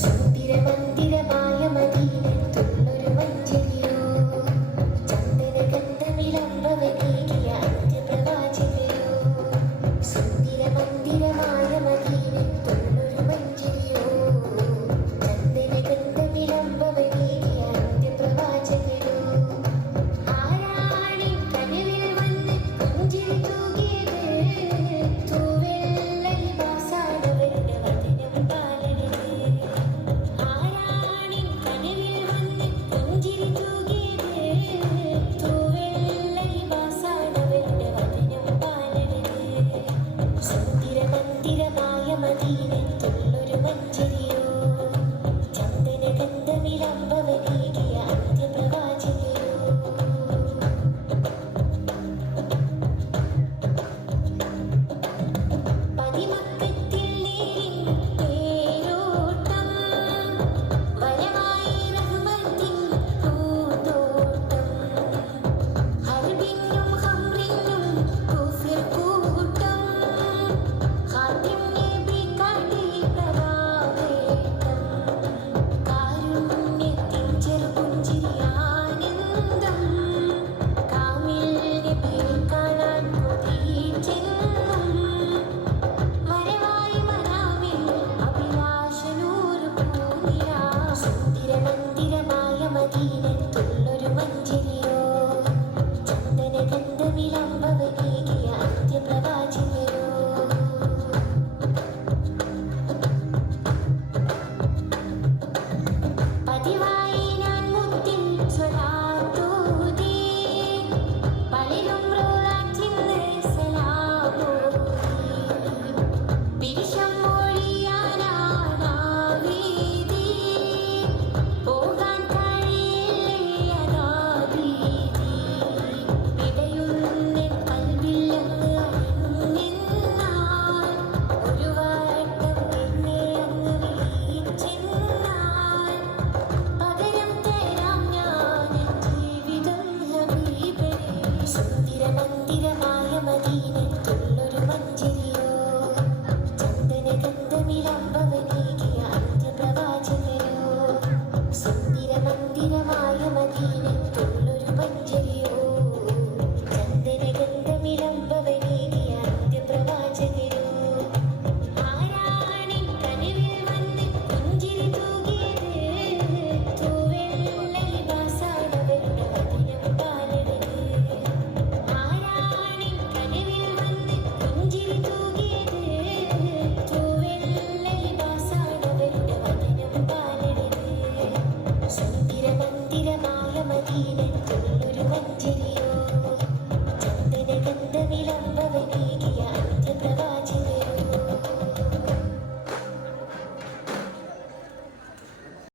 Christ. Thank you. Beach. 还 Thank you.